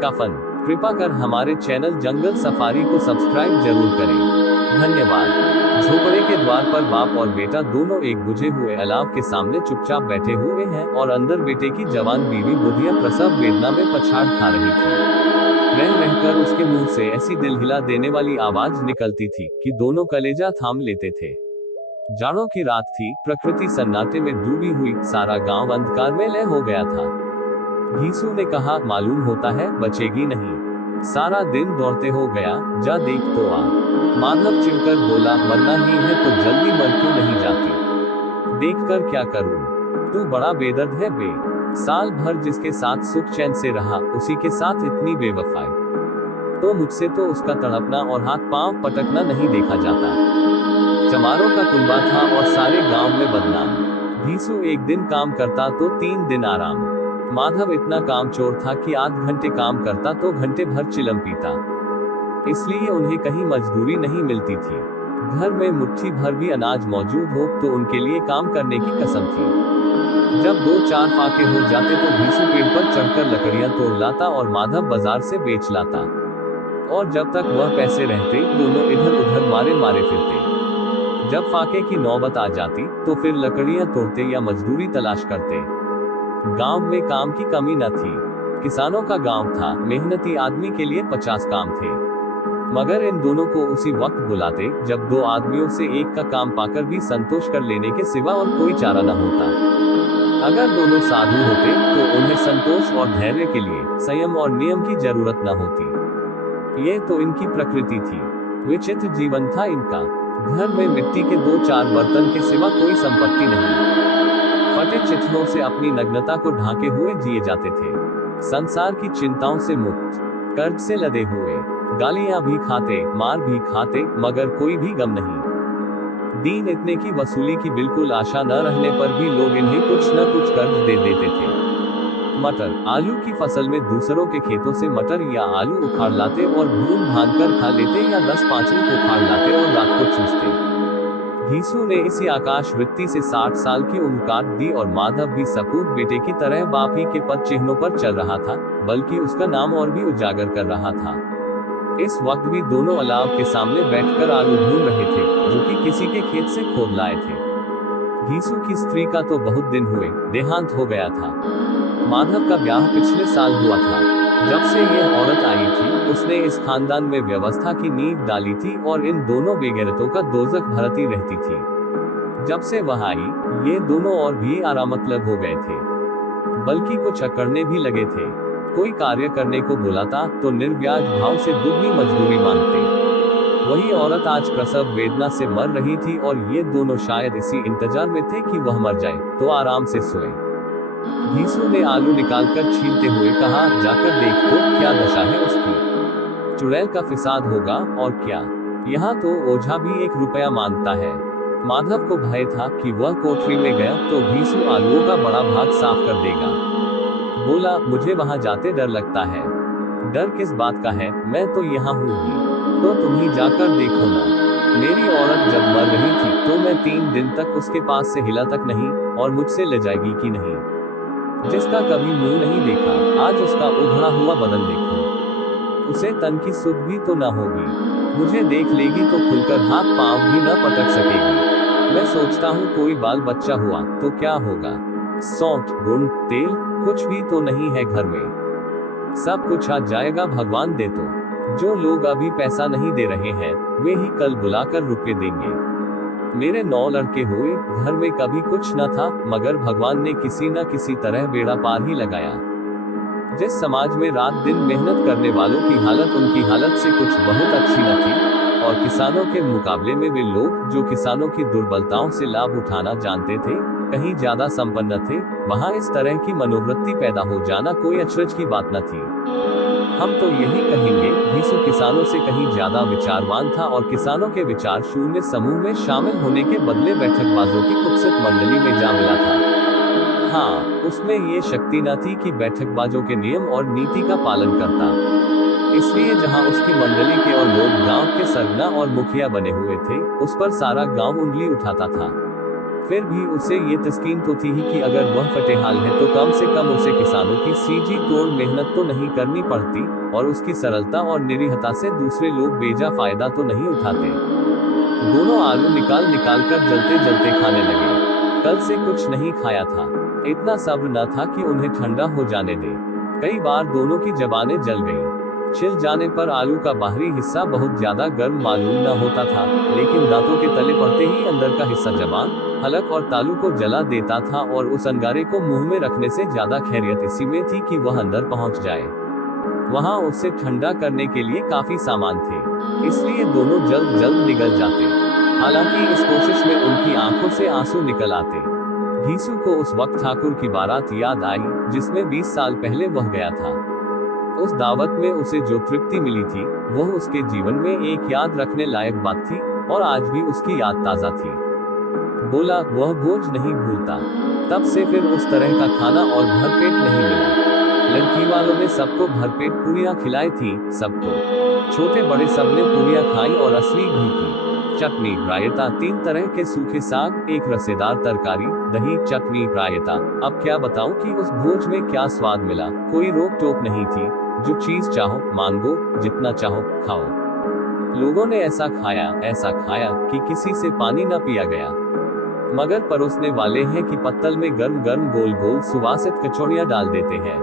कफन। कृपा कर हमारे चैनल जंगल सफारी को सब्सक्राइब जरूर करें। धन्यवाद। झोपड़े के द्वार पर बाप और बेटा दोनों एक बुझे हुए अलाव के सामने चुपचाप बैठे हुए हैं और अंदर बेटे की जवान बीवी बुधिया प्रसव वेदना में पछाड़ खा रही थी। रह रहकर उसके मुंह से ऐसी दिल हिला देने वाली आवाज निकलती थी कि दोनों कलेजा थाम लेते थे। जाड़ों की रात थी, प्रकृति सन्नाटे में डूबी हुई, सारा गांव अंधकार में लय हो गया था। घीसू ने कहा, मालूम होता है बचेगी नहीं। सारा दिन दौड़ते हो गया, जा देख तो आ। माधव चिढ़कर बोला, मरना ही है तो जल्दी मर क्यों नहीं जाती? देखकर क्या करूं? तू बड़ा बेदर्द है बे। साल भर जिसके साथ सुख चैन से रहा, उसी के साथ इतनी बेवफाई। तो मुझसे तो उसका तड़पना और हाथ पांव पटकना नहीं देखा जाता। चमारों का कुंबा था और सारे गांव में बदनाम। घीसू एक दिन काम करता तो 3 दिन आराम। माधव इतना कामचोर था कि आध घंटे काम करता तो घंटे भर चिलम पीता। इसलिए उन्हें कहीं मजदूरी नहीं मिलती थी। घर में मुट्ठी भर भी अनाज मौजूद हो तो उनके लिए काम करने की कसम थी। जब 2-4 फाके हो जाते तो घीसू पेड़ पर चढ़कर लकड़ियां तोड़ लाता और माधव बाजार से बेच लाता। और जब तक वह पैसे रहते, दोनों इधर उधर मारे मारे फिरते। जब फाके की नौबत आ जाती तो फिर लकड़ियां तोड़ते या मजदूरी तलाश करते। गांव में काम की कमी न थी। किसानों का गांव था, मेहनती आदमी के लिए 50 काम थे। मगर इन दोनों को उसी वक्त बुलाते जब 2 आदमियों से एक का काम पाकर भी संतोष कर लेने के सिवा और कोई चारा न होता। अगर दोनों साधु होते तो उन्हें संतोष और धैर्य के लिए संयम और नियम की जरूरत न होती। ये तो इनकी प्रकृति थी। विचित्र जीवन था इनका। घर में मिट्टी के 2-4 बर्तन के सिवा कोई संपत्ति नहीं। फटे चिथड़ों से अपनी नग्नता को ढांके हुए जिए जाते थे। संसार की चिंताओं से मुक्त, कर्ज से लदे हुए, गालियां भी खाते, मार भी खाते, मगर कोई भी गम नहीं। दीन इतने की वसूली की बिल्कुल आशा न रहने पर भी लोग इन्हें कुछ न कुछ कर्ज दे देते थे। मटर, आलू की फसल में दूसरों के खेतों से मटर या आलू उखाड़ लाते और भून भान कर खा लेते या 10 पांचों को उखाड़ लाते और रात को चूसते। घीसू ने इसी आकाश वृत्ति से 60 साल की उम्र काट दी और माधव भी सपूत बेटे की तरह बाप ही के पद चिन्हों पर चल रहा था, बल्कि उसका नाम और भी उजागर कर रहा था। इस वक्त भी दोनों अलाव के सामने बैठकर आलू भून रहे थे, जो कि किसी के खेत से खोद लाए थे। घीसू की स्त्री का तो बहुत दिन हुए देहांत हो गया था। माधव का ब्याह पिछले साल हुआ था। जब से यह औरत आई थी, उसने इस खानदान में व्यवस्था की नींव डाली थी और इन दोनों बेगैरतों का दोजख भरती रहती थी। जब से वह आई, ये दोनों और भी आरामतलब हो गए थे, बल्कि कुछ अकड़ने भी लगे थे। कोई कार्य करने को बुलाता तो निर्व्याज भाव से दुगनी मजदूरी मांगते। वही औरत आज प्रसव वेदना से मर रही थी और ये दोनों शायद इसी इंतजार में थे कि वह मर जाए तो आराम से सोए। घीसू ने आलू निकालकर छीलते हुए कहा, जाकर देख तो क्या दशा है उसकी। चुड़ैल का फिसाद होगा और क्या। यहाँ तो ओझा भी 1 रुपया मांगता है। माधव को भय था कि वह कोठरी में गया तो घीसू आलूओं का बड़ा भाग साफ कर देगा। बोला, मुझे वहां जाते डर लगता है। डर किस बात का है, मैं तो यहाँ हूँ ही। तो तुम ही जाकर देखो ना। मेरी औरत जब मर रही थी तो मैं 3 दिन तक उसके पास से हिला तक नहीं, और मुझसे ले जाएगी कि नहीं। जिसका कभी मुंह नहीं देखा, आज उसका उघड़ा हुआ बदन देखो। उसे तन की सुध भी तो न होगी। मुझे देख लेगी तो खुलकर हाथ पांव भी न पटक सकेगी। मैं सोचता हूँ कोई बाल बच्चा हुआ तो क्या होगा। सौंठ, गुड़, तेल कुछ भी तो नहीं है घर में। सब कुछ आ जाएगा भगवान दे तो। जो लोग अभी पैसा नहीं दे रहे हैं, वे ही कल बुलाकर रुपए देंगे। मेरे 9 लड़के हुए, घर में कभी कुछ न था, मगर भगवान ने किसी न किसी तरह बेड़ा पार ही लगाया। जिस समाज में रात दिन मेहनत करने वालों की हालत उनकी हालत से कुछ बहुत अच्छी न थी, और किसानों के मुकाबले में वे लोग जो किसानों की दुर्बलताओं से लाभ उठाना जानते थे, कहीं ज्यादा संपन्न थे, वहां इस तरह की मनोवृत्ति पैदा हो जाना कोई अचरज की बात न थी। हम तो यही कहेंगे, घीसू किसानों से कहीं ज्यादा विचारवान था और किसानों के विचार शून्य समूह में शामिल होने के बदले बैठकबाजों की कुत्सित मंडली में जा मिला था। हाँ, उसमें ये शक्ति न थी कि बैठकबाजों के नियम और नीति का पालन करता। इसलिए जहाँ उसकी मंडली के और लोग गांव के सरगना और मुखिया बने हुए थे, उस पर सारा गांव उंगली उठाता था। फिर भी उसे ये तस्कीन तो थी ही कि अगर वह फटेहाल है तो कम से कम उसे किसानों की सीजी तोड़ मेहनत तो नहीं करनी पड़ती, और उसकी सरलता और निरीहता से दूसरे लोग बेजा फायदा तो नहीं उठाते। दोनों आलू निकाल निकाल कर जलते जलते खाने लगे। कल से कुछ नहीं खाया था, इतना सब्र न था कि उन्हें ठंडा हो जाने दे। कई बार दोनों की जबानें जल गईं। छिल जाने पर आलू का बाहरी हिस्सा बहुत ज्यादा गर्म मालूम न होता था, लेकिन दांतों के तले पड़ते ही अंदर का हिस्सा जबान, हलक और तालू को जला देता था, और उस अंगारे को मुंह में रखने से ज्यादा खैरियत इसी में थी कि वह अंदर पहुंच जाए। वहां उसे ठंडा करने के लिए काफी सामान थे, इसलिए दोनों जल्द जल्द निकल जाते। हालांकि इस कोशिश में उनकी आंखों से आंसू निकल आते। घीसू को उस वक्त ठाकुर की बारात याद आई, जिसमें 20 साल पहले वह गया था। उस दावत में उसे जो तृप्ति मिली थी, वह उसके जीवन में एक याद रखने लायक बात थी, और आज भी उसकी याद ताजा थी। बोला वह भोज नहीं भूलता। तब से फिर उस तरह का खाना और भरपेट नहीं मिला। लड़की वालों ने सबको भरपेट पूरियां खिलाई थी, सबको, छोटे बड़े सबने पूरियां खाई, और असली घी की चटनी, रायता, 3 तरह के सूखे साग, एक रसेदार तरकारी, दही, चटनी, रायता। अब क्या बताऊं कि उस भोज में क्या स्वाद मिला। कोई रोक टोक नहीं थी, जो चीज चाहो मांगो, जितना चाहो खाओ। लोगों ने ऐसा खाया कि किसी से पानी न पिया गया। मगर परोसने वाले हैं कि पत्तल में गर्म गर्म गोल गोल सुवासित कचौड़ियां डाल देते हैं।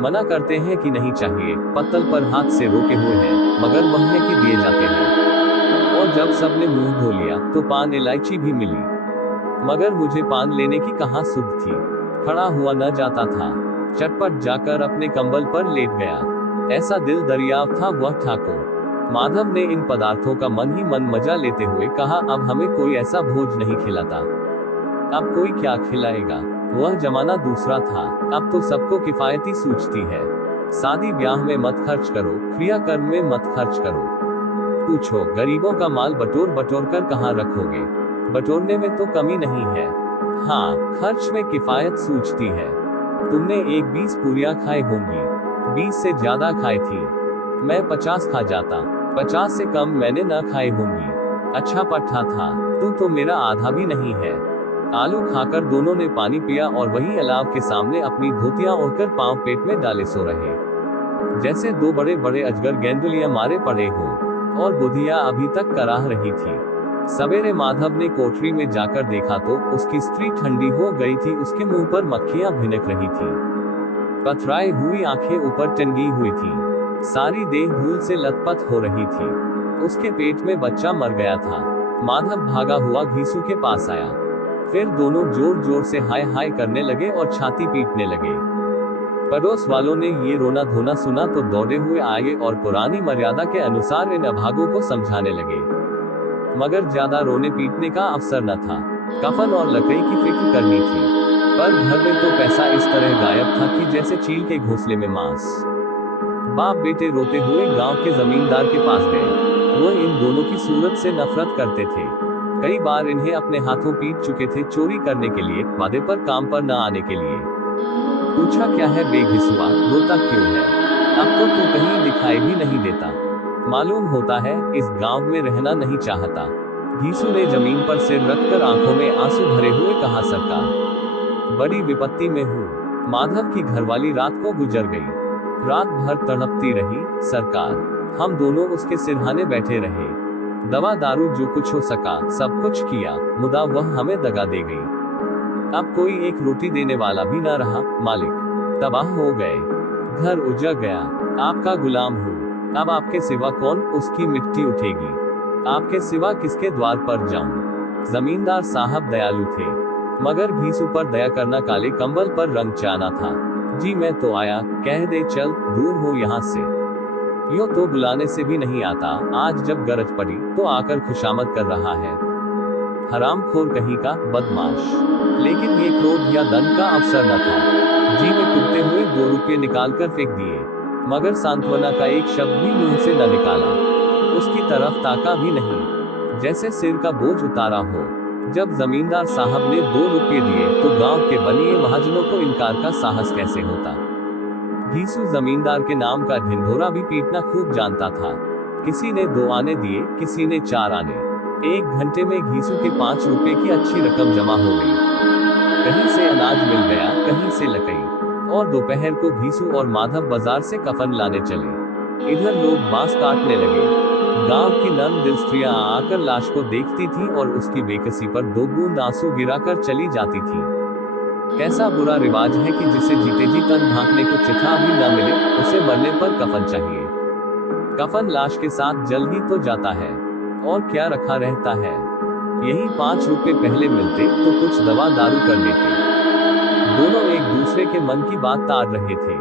मना करते हैं कि नहीं चाहिए, पत्तल पर हाथ से रोके हुए हैं, मगर वह है कि दिए जाते हैं। और जब सबने मुंह धो लिया तो पान इलायची भी मिली, मगर मुझे पान लेने की कहाँ सुध थी। खड़ा हुआ न जाता था, चटपट जाकर अपने कंबल पर लेट गया। ऐसा दिल दरियाव था वह ठाकुर। माधव ने इन पदार्थों का मन ही मन मजा लेते हुए कहा, अब हमें कोई ऐसा भोज नहीं खिलाता। अब कोई क्या खिलाएगा। वह जमाना दूसरा था, अब तो सबको किफायती सूझती है। शादी ब्याह में मत खर्च करो, क्रियाकर्म में मत खर्च करो। पूछो गरीबों का माल बटोर बटोर कर कहाँ रखोगे। बटोरने में तो कमी नहीं है, हाँ खर्च में किफायत सूझती है। तुमने 20 पूरियां खाई होंगी, 20 से ज्यादा खाई थी। मैं 50 खा जाता, 50 से कम मैंने न खाई होंगी। अच्छा पट्टा था, तू तो मेरा आधा भी नहीं है। आलू खाकर दोनों ने पानी पिया, और वही अलाव के सामने अपनी धोतियां ओढ़कर पांव पेट में डाले सो रहे, जैसे 2 बड़े बड़े अजगर गेंदुलियां मारे पड़े हों। और बुधिया अभी तक कराह रही थी। सवेरे माधव ने कोठरी में जाकर देखा तो उसकी स्त्री ठंडी हो गई थी, उसके मुंह पर मक्खियां भिनक रही थी। पथराई हुई आंखें ऊपर टंगी हुई थी, सारी देह धूल से लथपथ हो रही थी। उसके पेट में बच्चा मर गया था। माधव भागा हुआ घीसू के पास आया, फिर दोनों जोर जोर से हाय हाय करने लगे और छाती पीटने लगे। पड़ोस वालों ने ये रोना धोना सुना तो दौड़े हुए आए और पुरानी मर्यादा के अनुसार इन अभागों को समझाने लगे, मगर ज्यादा रोने पीटने का अवसर न था। कफन और लकड़ी की फिक्र करनी थी, पर घर में तो पैसा इस तरह गायब था कि जैसे चील के घोंसले में मांस। बाप बेटे रोते हुए गांव के जमींदार के पास गए। वो इन दोनों की सूरत से नफरत करते थे। कई बार इन्हें अपने हाथों पीट चुके थे चोरी करने के लिए, वादे पर काम पर न आने के लिए। पूछा क्या है बेघिसुआ, रोता क्यों है? अब तो तू कहीं दिखाई भी नहीं देता। मालूम होता है इस गांव में रहना नहीं चाहता। घीसू ने जमीन पर सिर रखकर आंखों में आंसू भरे हुए कहा, सरकार बड़ी विपत्ति में हूँ। माधव की घरवाली रात को गुजर गई। रात भर तड़पती रही, सरकार। हम दोनों उसके सिरहाने बैठे रहे, दवा दारू जो कुछ हो सका सब कुछ किया, मुदा वह हमें दगा दे गई। अब कोई एक रोटी देने वाला भी न रहा। मालिक तबाह हो गए, घर उजड़ गया। आपका गुलाम हूँ, अब आपके सिवा कौन उसकी मिट्टी उठेगी? आपके सिवा किसके द्वार पर जाऊं? जमींदार साहब दयालु थे, मगर घीसू पर दया करना काले कंबल पर रंग चाना था। जी मैं तो आया, कह दे चल दूर हो यहाँ से। यो तो बुलाने से भी नहीं आता, आज जब गरज पड़ी तो आकर खुशामद कर रहा है। हरामखोर कहीं का बदमाश। लेकिन ये क्रोध या दंड का अवसर न था। जी में कुटते हुए 2 रुपये निकालकर फेंक दिए, मगर सांत्वना का एक शब्द भी मुंह से न निकाला। उसकी तरफ ताका भी नहीं, जैसे सिर का बोझ उतारा हो। जब जमींदार साहब ने 2 रुपये दिए तो गांव के बनिए महाजनों को इनकार का साहस कैसे होता। घीसू जमींदार के नाम का ढिंढोरा भी पीटना खूब जानता था। किसी ने 2 आने दिए, किसी ने 4 आने। 1 घंटे में घीसू के 5 रुपए की अच्छी रकम जमा हो गई। कहीं से अनाज मिल गया, कहीं से लकड़ी, और दोपहर को घीसू और माधव बाजार से कफन लाने चले। इधर लोग बांस काटने लगे। गांव की नर्म दिल स्त्रियां आकर लाश को देखती थी और उसकी बेकसी पर 2 बूंद आंसू गिराकर चली जाती थी। कैसा बुरा रिवाज है कि जिसे जीते जी तन ढांकने को चिता भी न मिले, उसे मरने पर कफन चाहिए। कफन लाश के साथ जल ही तो जाता है, और क्या रखा रहता है। यही 5 रुपए पहले मिलते तो कुछ दवा दारू कर लेते। दोनों एक दूसरे के मन की बात ताड़ रहे थे।